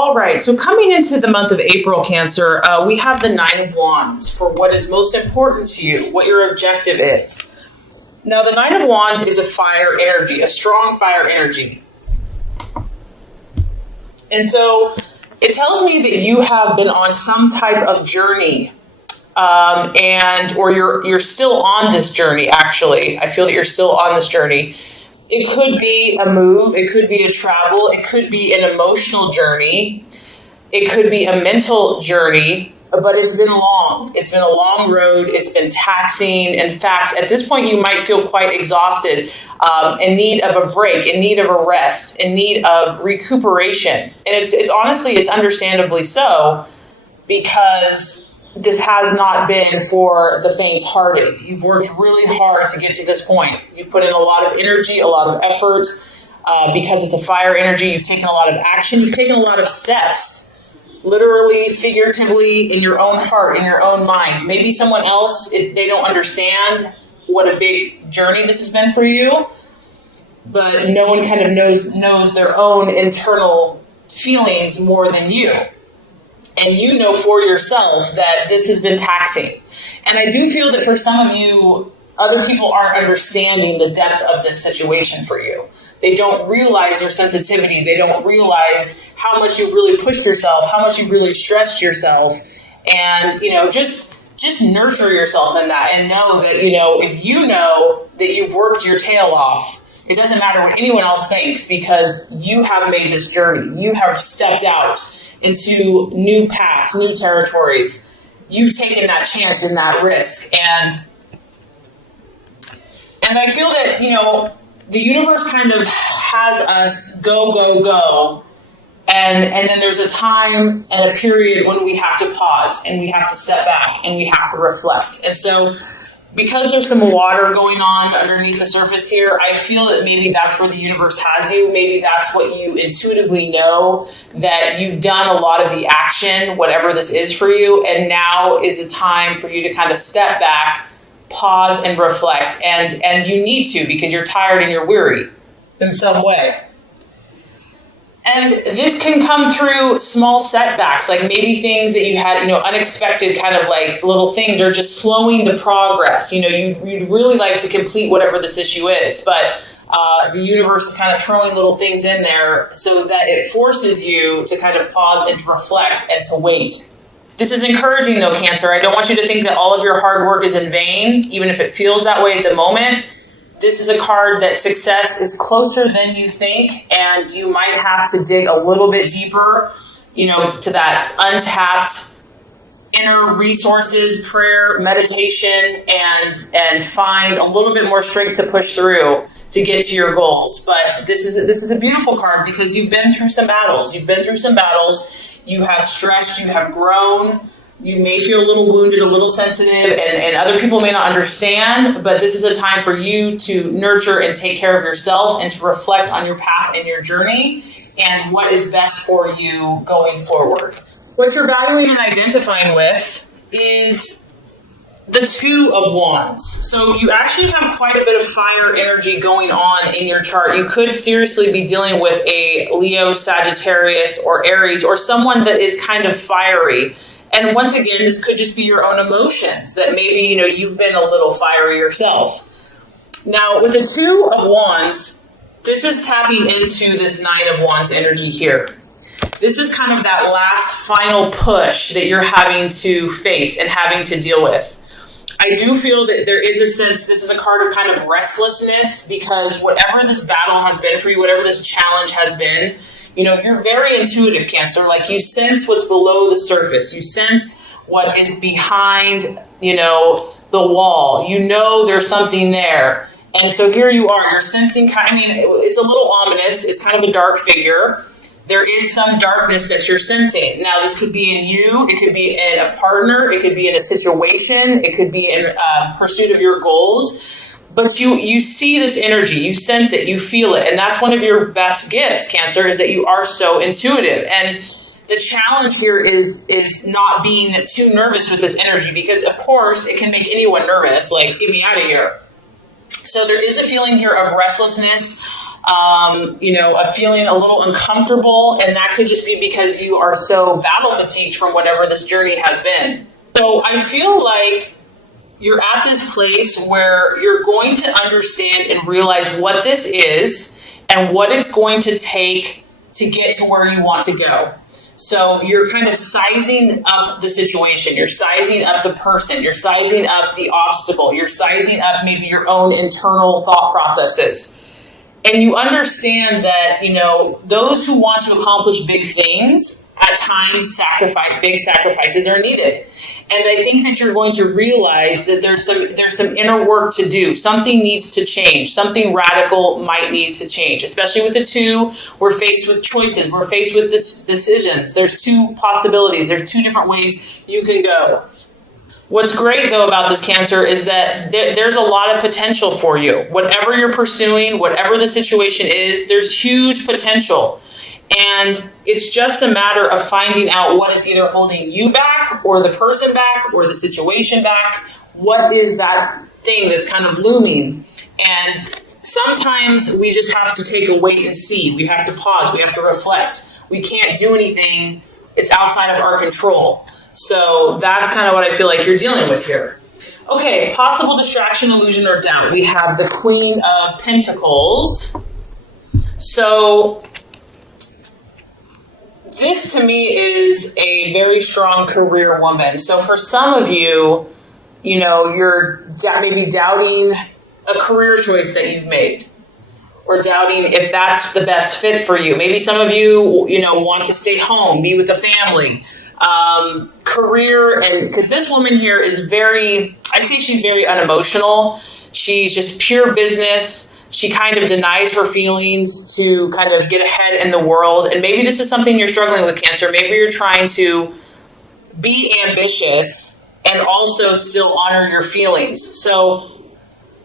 All right, so coming into the month of April, Cancer, we have the Nine of Wands for what is most important to you, what your objective is. Now, the Nine of Wands is a fire energy, a strong fire energy. And so it tells me that you have been on some type of journey, or you're still on this journey, actually. I feel that you're still on this journey. It could be a move, it could be a travel, it could be an emotional journey, it could be a mental journey, but it's been long. It's been a long road, it's been taxing. In fact, at this point, you might feel quite exhausted, in need of a break, in need of a rest, in need of recuperation. And it's honestly, it's understandably so, because this has not been for the faint-hearted. You've worked really hard to get to this point. You've put in a lot of energy, a lot of effort. Because it's a fire energy, you've taken a lot of action. You've taken a lot of steps, literally, figuratively, in your own heart, in your own mind. Maybe someone else, they don't understand what a big journey this has been for you, but no one kind of knows their own internal feelings more than you. And you know for yourself that this has been taxing. And I do feel that for some of you, other people aren't understanding the depth of this situation for you. They don't realize your sensitivity. They don't realize how much you've really pushed yourself, how much you've really stretched yourself. And, just nurture yourself in that and know that, if you know that you've worked your tail off, it doesn't matter what anyone else thinks, because you have made this journey. You have stepped out into new paths, new territories. You've taken that chance and that risk. And I feel that, the universe kind of has us go, go, go. And then there's a time and a period when we have to pause and we have to step back and we have to reflect. And so because there's some water going on underneath the surface here, I feel that maybe that's where the universe has you. Maybe that's what you intuitively know, that you've done a lot of the action, whatever this is for you. And now is a time for you to kind of step back, pause and reflect. And you need to, because you're tired and you're weary in some way. And this can come through small setbacks, like maybe things that you had, unexpected kind of like little things are just slowing the progress. You'd really like to complete whatever this issue is, but the universe is kind of throwing little things in there so that it forces you to kind of pause and to reflect and to wait. This is encouraging though, Cancer. I don't want you to think that all of your hard work is in vain, even if it feels that way at the moment. This is a card that success is closer than you think, and you might have to dig a little bit deeper, to that untapped inner resources, prayer, meditation, and find a little bit more strength to push through to get to your goals. But this is a beautiful card because you've been through some battles. You have stretched, you have grown. You may feel a little wounded, a little sensitive, and other people may not understand, but this is a time for you to nurture and take care of yourself and to reflect on your path and your journey and what is best for you going forward. What you're valuing and identifying with is the Two of Wands. So you actually have quite a bit of fire energy going on in your chart. You could seriously be dealing with a Leo, Sagittarius, or Aries, or someone that is kind of fiery. And once again, this could just be your own emotions that maybe, you've been a little fiery yourself. Now, with the Two of Wands, this is tapping into this Nine of Wands energy here. This is kind of that last final push that you're having to face and having to deal with. I do feel that there is a sense, this is a card of kind of restlessness, because whatever this battle has been for you, whatever this challenge has been, you're very intuitive, Cancer. Like, you sense what's below the surface. You sense what is behind, the wall. There's something there. And so here you are. You're sensing, it's a little ominous. It's kind of a dark figure. There is some darkness that you're sensing. Now, this could be in you. It could be in a partner. It could be in a situation. It could be in pursuit of your goals. But you see this energy, you sense it, you feel it. And that's one of your best gifts, Cancer, is that you are so intuitive. And the challenge here is not being too nervous with this energy, because, of course, it can make anyone nervous, like, get me out of here. So there is a feeling here of restlessness. a feeling a little uncomfortable, and that could just be because you are so battle fatigued from whatever this journey has been. So I feel like you're at this place where you're going to understand and realize what this is and what it's going to take to get to where you want to go. So you're kind of sizing up the situation. You're sizing up the person. You're sizing up the obstacle. You're sizing up maybe your own internal thought processes. And you understand that, those who want to accomplish big things, at times big sacrifices are needed. And I think that you're going to realize that there's some inner work to do. Something needs to change. Something radical might need to change. Especially with the two, we're faced with choices. We're faced with decisions. There's two possibilities. There's two different ways you can go. What's great, though, about this Cancer is that there's a lot of potential for you. Whatever you're pursuing, whatever the situation is, there's huge potential. And it's just a matter of finding out what is either holding you back or the person back or the situation back. What is that thing that's kind of looming? And sometimes we just have to take a wait and see. We have to pause. We have to reflect. We can't do anything. It's outside of our control. So that's kind of what I feel like you're dealing with here. Okay, possible distraction, illusion, or doubt. We have the Queen of Pentacles. So this to me is a very strong career woman. So for some of you, you're maybe doubting a career choice that you've made, or doubting if that's the best fit for you. Maybe some of you, want to stay home, be with the family. Career, and because this woman here is I'd say she's very unemotional. She's just pure business. She kind of denies her feelings to kind of get ahead in the world. And maybe this is something you're struggling with, Cancer. Maybe you're trying to be ambitious and also still honor your feelings. So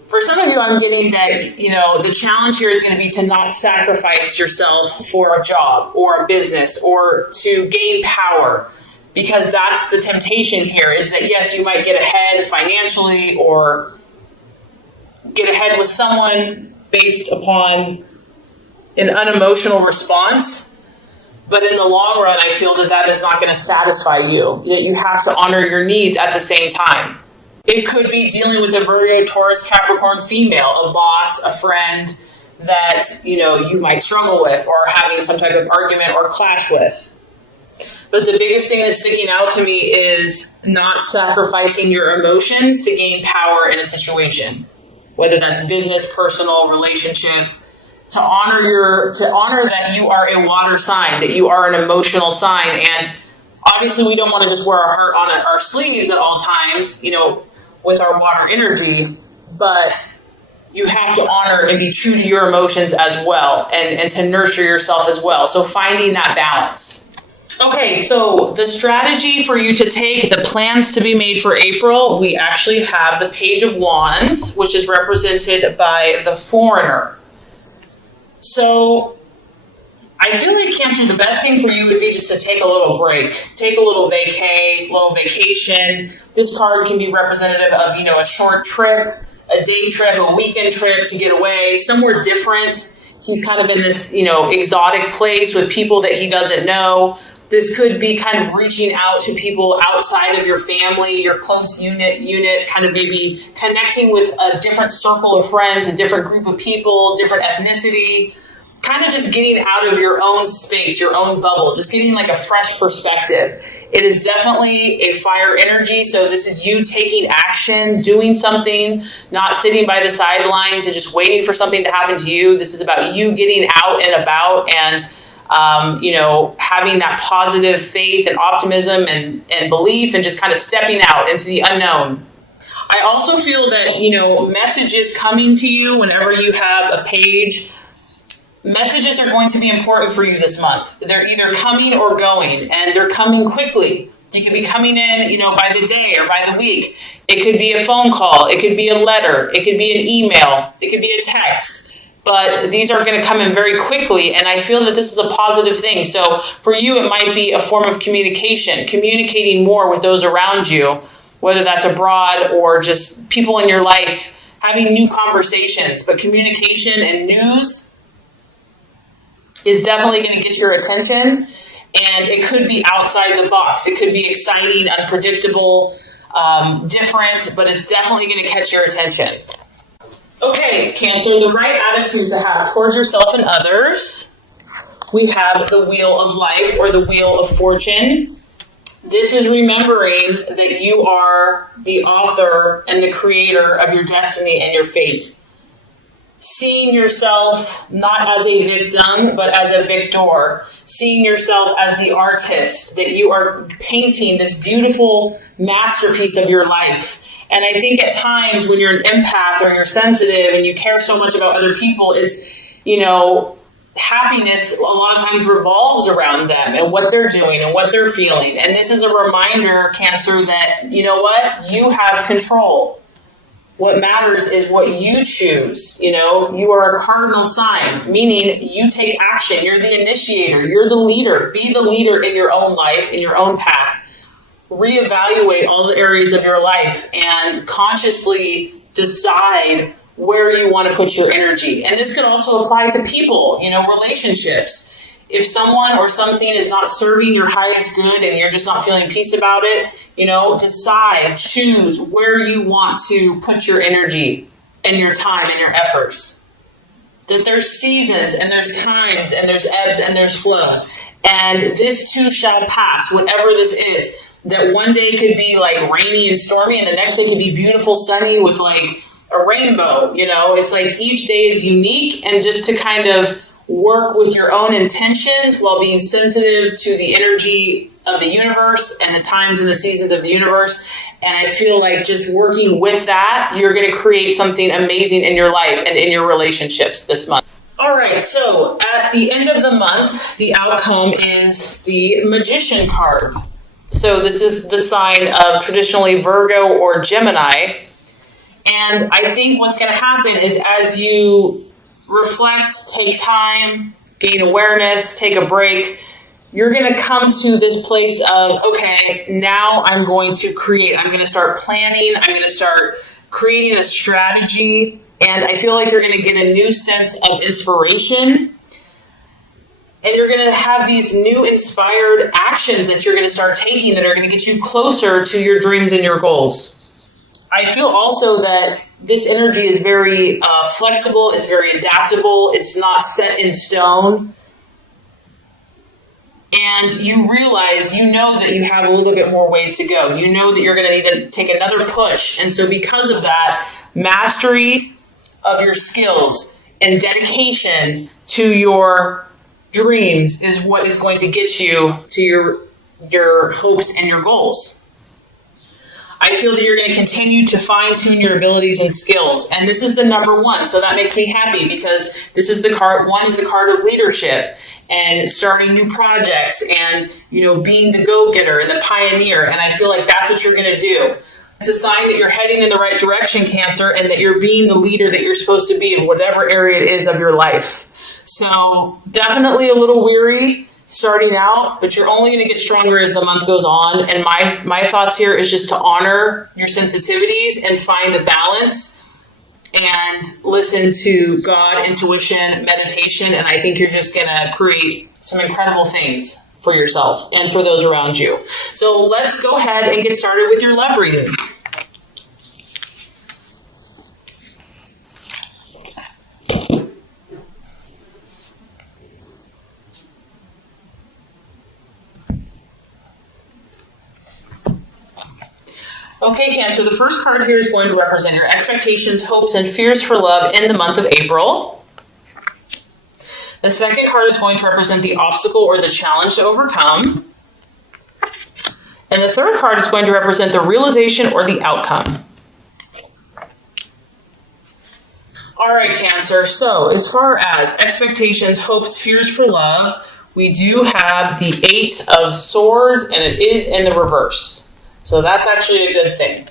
for some of you, I'm getting that, the challenge here is going to be to not sacrifice yourself for a job or a business or to gain power. Because that's the temptation here, is that, yes, you might get ahead financially or get ahead with someone based upon an unemotional response. But in the long run, I feel that is not going to satisfy you, that you have to honor your needs at the same time. It could be dealing with a Virgo, Taurus, Capricorn female, a boss, a friend that, you might struggle with or having some type of argument or clash with. But the biggest thing that's sticking out to me is not sacrificing your emotions to gain power in a situation, whether that's business, personal, relationship. To honor that you are a water sign, that you are an emotional sign, and obviously we don't want to just wear our heart on our sleeves at all times, with our water energy, but you have to honor and be true to your emotions as well, and to nurture yourself as well. So finding that balance. Okay, so the strategy for you to take, the plans to be made for April, we actually have the Page of Wands, which is represented by the Foreigner. So I feel like, Cancer, the best thing for you would be just to take a little break, take a little vacation. This card can be representative of, a short trip, a day trip, a weekend trip to get away, somewhere different. He's kind of in this, exotic place with people that he doesn't know. This could be kind of reaching out to people outside of your family, your close unit, kind of maybe connecting with a different circle of friends, a different group of people, different ethnicity, kind of just getting out of your own space, your own bubble, just getting like a fresh perspective. It is definitely a fire energy. So this is you taking action, doing something, not sitting by the sidelines and just waiting for something to happen to you. This is about you getting out and about and having that positive faith and optimism and belief and just kind of stepping out into the unknown. I also feel that, messages coming to you whenever you have a page, messages are going to be important for you this month. They're either coming or going, and they're coming quickly. You could be coming in, by the day or by the week. It could be a phone call. It could be a letter. It could be an email. It could be a text. But these are going to come in very quickly, and I feel that this is a positive thing. So for you, it might be a form of communicating more with those around you, whether that's abroad or just people in your life, having new conversations. But communication and news is definitely going to get your attention. And it could be outside the box. It could be exciting, unpredictable, different, but it's definitely going to catch your attention. Okay, Cancer, the right attitudes to have towards yourself and others. We have the Wheel of Life or the Wheel of Fortune. This is remembering that you are the author and the creator of your destiny and your fate. Seeing yourself not as a victim, but as a victor. Seeing yourself as the artist, that you are painting this beautiful masterpiece of your life. And I think at times when you're an empath or you're sensitive and you care so much about other people, it's, happiness a lot of times revolves around them and what they're doing and what they're feeling. And this is a reminder, Cancer, that, you know what? You have control. What matters is what you choose. You are a cardinal sign, meaning you take action. You're the initiator. You're the leader. Be the leader in your own life, in your own path. Reevaluate all the areas of your life and consciously decide where you want to put your energy. And this could also apply to people, relationships. If someone or something is not serving your highest good and you're just not feeling peace about it, decide, choose where you want to put your energy and your time and your efforts. That there's seasons and there's times and there's ebbs and there's flows. And this too shall pass, whatever this is. That one day could be like rainy and stormy and the next day could be beautiful, sunny with like a rainbow. It's like each day is unique, and just to kind of work with your own intentions while being sensitive to the energy of the universe and the times and the seasons of the universe. And I feel like just working with that, you're going to create something amazing in your life and in your relationships this month. All right, so at the end of the month, the outcome is the Magician card. So this is the sign of traditionally Virgo or Gemini. And I think what's going to happen is as you reflect, take time, gain awareness, take a break, you're going to come to this place of, okay, now I'm going to create. I'm going to start planning. I'm going to start creating a strategy. And I feel like you're going to get a new sense of inspiration. And you're going to have these new inspired actions that you're going to start taking that are going to get you closer to your dreams and your goals. I feel also that this energy is very flexible. It's very adaptable. It's not set in stone. And you realize, that you have a little bit more ways to go. You know that you're going to need to take another push. And so because of that, mastery of your skills and dedication to your dreams is what is going to get you to your hopes and your goals. I feel that you're going to continue to fine-tune your abilities and skills. And this is the number one. So that makes me happy because this is the card. One is the card of leadership and starting new projects and, being the go-getter and the pioneer. And I feel like that's what you're going to do. It's a sign that you're heading in the right direction, Cancer, and that you're being the leader that you're supposed to be in whatever area it is of your life. So definitely a little weary starting out, but you're only going to get stronger as the month goes on. And my thoughts here is just to honor your sensitivities and find the balance and listen to God, intuition, meditation. And I think you're just going to create some incredible things for yourself and for those around you. So let's go ahead and get started with your love reading. Okay, Cancer, the first card here is going to represent your expectations, hopes, and fears for love in the month of April. The second card is going to represent the obstacle or the challenge to overcome. And the third card is going to represent the realization or the outcome. All right, Cancer, so as far as expectations, hopes, fears for love, we do have the Eight of Swords, and it is in the reverse. So that's actually a good thing.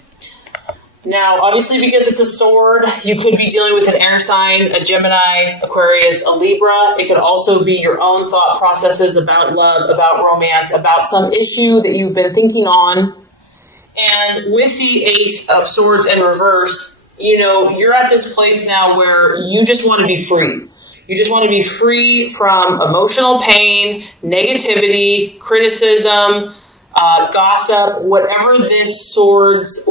Now, obviously, because it's a sword, you could be dealing with an air sign, a Gemini, Aquarius, a Libra. It could also be your own thought processes about love, about romance, about some issue that you've been thinking on. And with the Eight of Swords in reverse, you're at this place now where you just want to be free. You just want to be free from emotional pain, negativity, criticism, gossip, whatever these swords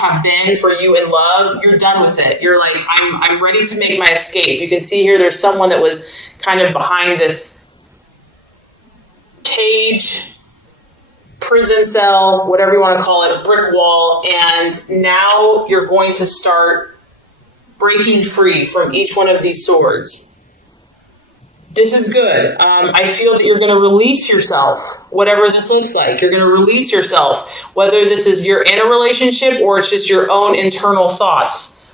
have been for you in love. You're done with it. You're like, I'm ready to make my escape. You can see here there's someone that was kind of behind this cage, prison cell, whatever you want to call it, brick wall, and now you're going to start breaking free from each one of these swords. This is good. I feel that you're going to release yourself, whatever this looks like. You're going to release yourself, whether this is you're in a relationship or it's just your own internal thoughts.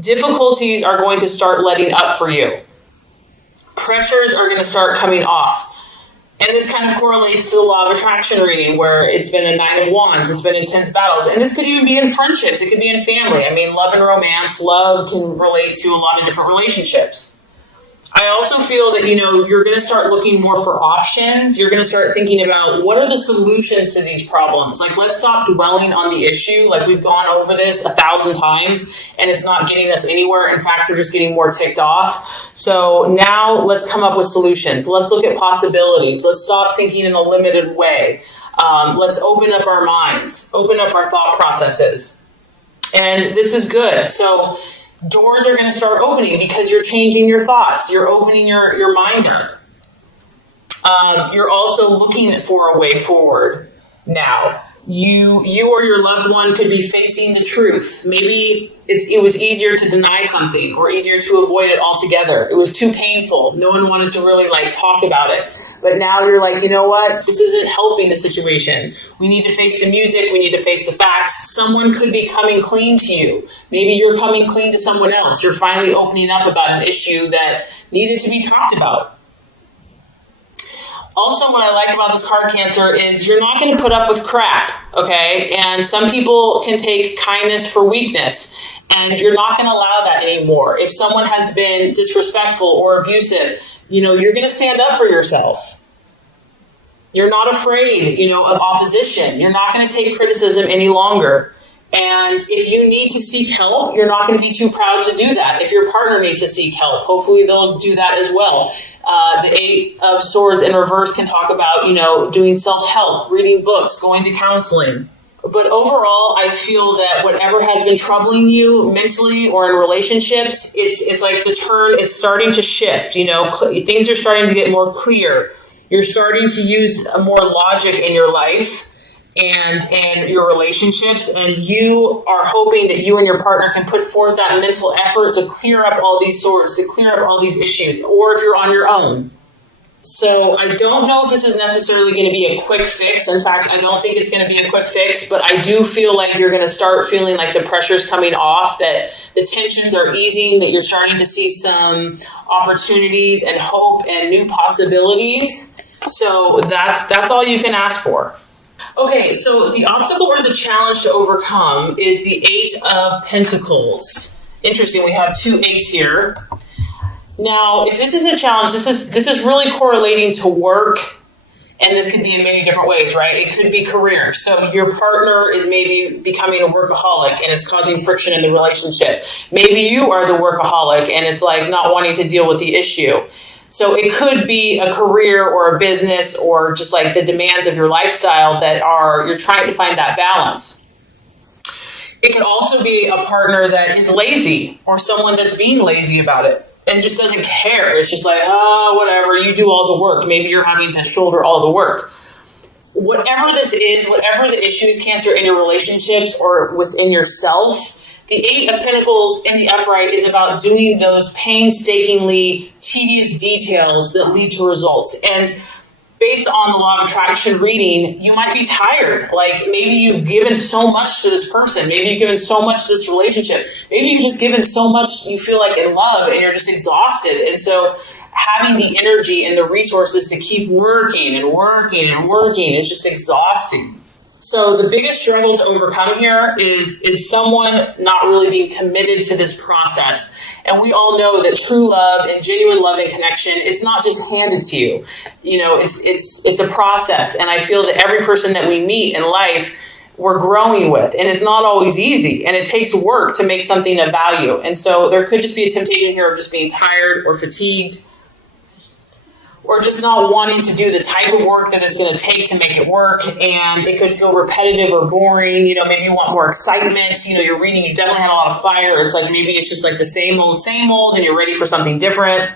Difficulties are going to start letting up for you. Pressures are going to start coming off. And this kind of correlates to the law of attraction reading, where it's been a 9 of Wands, it's been intense battles. And this could even be in friendships, it could be in family. I mean, love and romance, love can relate to a lot of different relationships. I also feel that, you're going to start looking more for options. You're going to start thinking about what are the solutions to these problems. Like, let's stop dwelling on the issue. Like, we've gone over this 1,000 times and it's not getting us anywhere. In fact, we're just getting more ticked off. So now let's come up with solutions. Let's look at possibilities. Let's stop thinking in a limited way. Let's open up our minds, open up our thought processes. And this is good. So doors are going to start opening because you're changing your thoughts. You're opening your mind up. You're also looking for a way forward now. You or your loved one could be facing the truth. Maybe it was easier to deny something or easier to avoid it altogether. It was too painful. No one wanted to really talk about it. But now you're like, you know what? This isn't helping the situation. We need to face the music. We need to face the facts. Someone could be coming clean to you. Maybe you're coming clean to someone else. You're finally opening up about an issue that needed to be talked about. Also, what I like about this card, Cancer, is you're not going to put up with crap, okay? And some people can take kindness for weakness, and you're not going to allow that anymore. If someone has been disrespectful or abusive, you're going to stand up for yourself. You're not afraid, of opposition. You're not going to take criticism any longer. And if you need to seek help, you're not going to be too proud to do that. If your partner needs to seek help, hopefully they'll do that as well. The 8 of Swords in reverse can talk about, doing self-help, reading books, going to counseling. But overall, I feel that whatever has been troubling you mentally or in relationships, it's like the turn, it's starting to shift. Things are starting to get more clear. You're starting to use more logic in your life and in your relationships, and you are hoping that you and your partner can put forth that mental effort to clear up all these swords, to clear up all these issues, or if you're on your own. So I don't know if this is necessarily going to be a quick fix. In fact, I don't think it's going to be a quick fix, but I do feel like you're going to start feeling like the pressure's coming off, that the tensions are easing, that you're starting to see some opportunities and hope and new possibilities. So that's all you can ask for. Okay, so the obstacle or the challenge to overcome is the 8 of Pentacles. Interesting, we have 2 8s here. Now, if this is a challenge, this is really correlating to work, and this could be in many different ways, right? It could be career. So your partner is maybe becoming a workaholic, and it's causing friction in the relationship. Maybe you are the workaholic, and it's like not wanting to deal with the issue. So it could be a career or a business or just like the demands of your lifestyle that you're trying to find that balance. It could also be a partner that is lazy or someone that's being lazy about it and just doesn't care. It's just like, whatever, you do all the work. Maybe you're having to shoulder all the work. Whatever this is, whatever the issue is, Cancer, in your relationships or within yourself, the 8 of Pentacles in the upright is about doing those painstakingly tedious details that lead to results. And based on the law of attraction reading, you might be tired. Like maybe you've given so much to this person. Maybe you've given so much to this relationship. Maybe you've just given so much you feel like in love and you're just exhausted. And so having the energy and the resources to keep working and working and working is just exhausting. So the biggest struggle to overcome here is someone not really being committed to this process. And we all know that true love and genuine love and connection, it's not just handed to you. It's a process. And I feel that every person that we meet in life, we're growing with. And it's not always easy, and it takes work to make something of value. And so there could just be a temptation here of just being tired or fatigued, or just not wanting to do the type of work that it's going to take to make it work. And it could feel repetitive or boring. Maybe you want more excitement. You're reading, you definitely had a lot of fire. It's like maybe it's just like the same old, and you're ready for something different.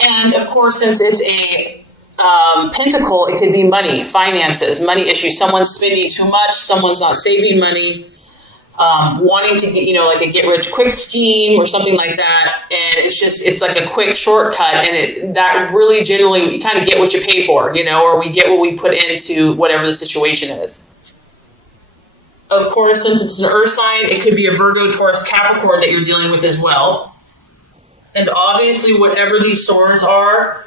And of course, since it's a pentacle, it could be money, finances, money issues. Someone's spending too much. Someone's not saving money. Wanting to get, like a get rich quick scheme or something like that. And it's like a quick shortcut. And that really generally, you kind of get what you pay for, or we get what we put into whatever the situation is. Of course, since it's an earth sign, it could be a Virgo, Taurus, Capricorn that you're dealing with as well. And obviously, whatever these swords are,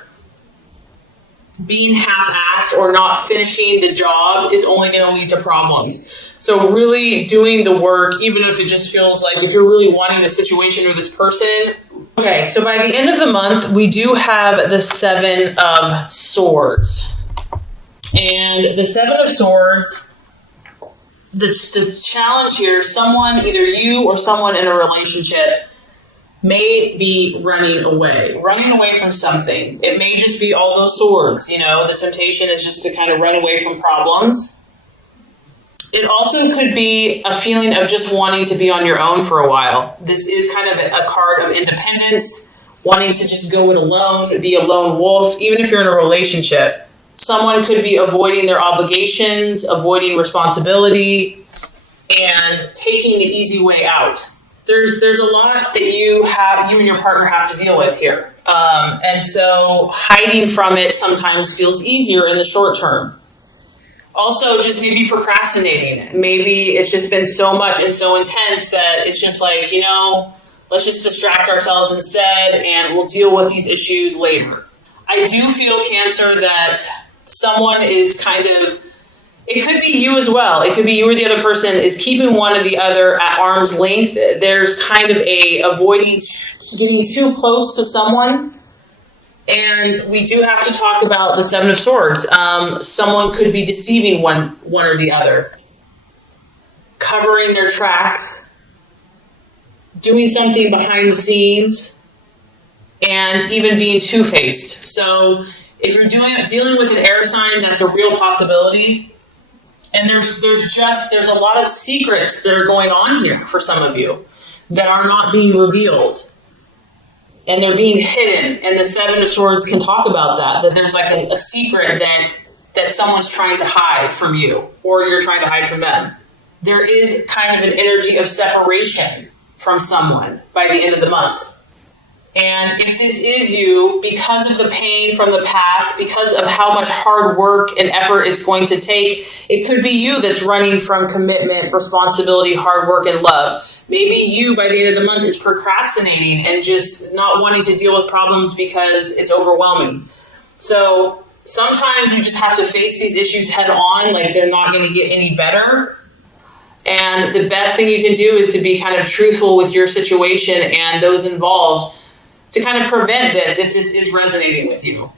being half-assed or not finishing the job is only going to lead to problems. So really doing the work, even if it just feels like if you're really wanting the situation or this person. Okay, so by the end of the month, we do have the 7 of Swords. And the 7 of Swords, the challenge here, someone, either you or someone in a relationship, may be running away from something. It may just be all those swords, the temptation is just to kind of run away from problems. It also could be a feeling of just wanting to be on your own for a while. This is kind of a card of independence, wanting to just go it alone, be a lone wolf, even if you're in a relationship. Someone could be avoiding their obligations, avoiding responsibility, and taking the easy way out. There's a lot that you and your partner have to deal with here. And so hiding from it sometimes feels easier in the short term. Also, just maybe procrastinating. Maybe it's just been so much and so intense that it's just like, let's just distract ourselves instead and we'll deal with these issues later. I do feel, Cancer, that someone is it could be you as well. It could be you or the other person is keeping one or the other at arm's length. There's kind of avoiding getting too close to someone. And we do have to talk about the 7 of Swords. Someone could be deceiving one or the other, covering their tracks, doing something behind the scenes, and even being two-faced. So if you're dealing with an air sign, that's a real possibility. And there's a lot of secrets that are going on here for some of you that are not being revealed. And they're being hidden. And the 7 of Swords can talk about that there's like a secret that someone's trying to hide from you, or you're trying to hide from them. There is kind of an energy of separation from someone by the end of the month. And if this is you, because of the pain from the past, because of how much hard work and effort it's going to take, it could be you that's running from commitment, responsibility, hard work, and love. Maybe you, by the end of the month, is procrastinating and just not wanting to deal with problems because it's overwhelming. So sometimes you just have to face these issues head on, like they're not going to get any better. And the best thing you can do is to be kind of truthful with your situation and those involved to kind of prevent this if this is resonating with you.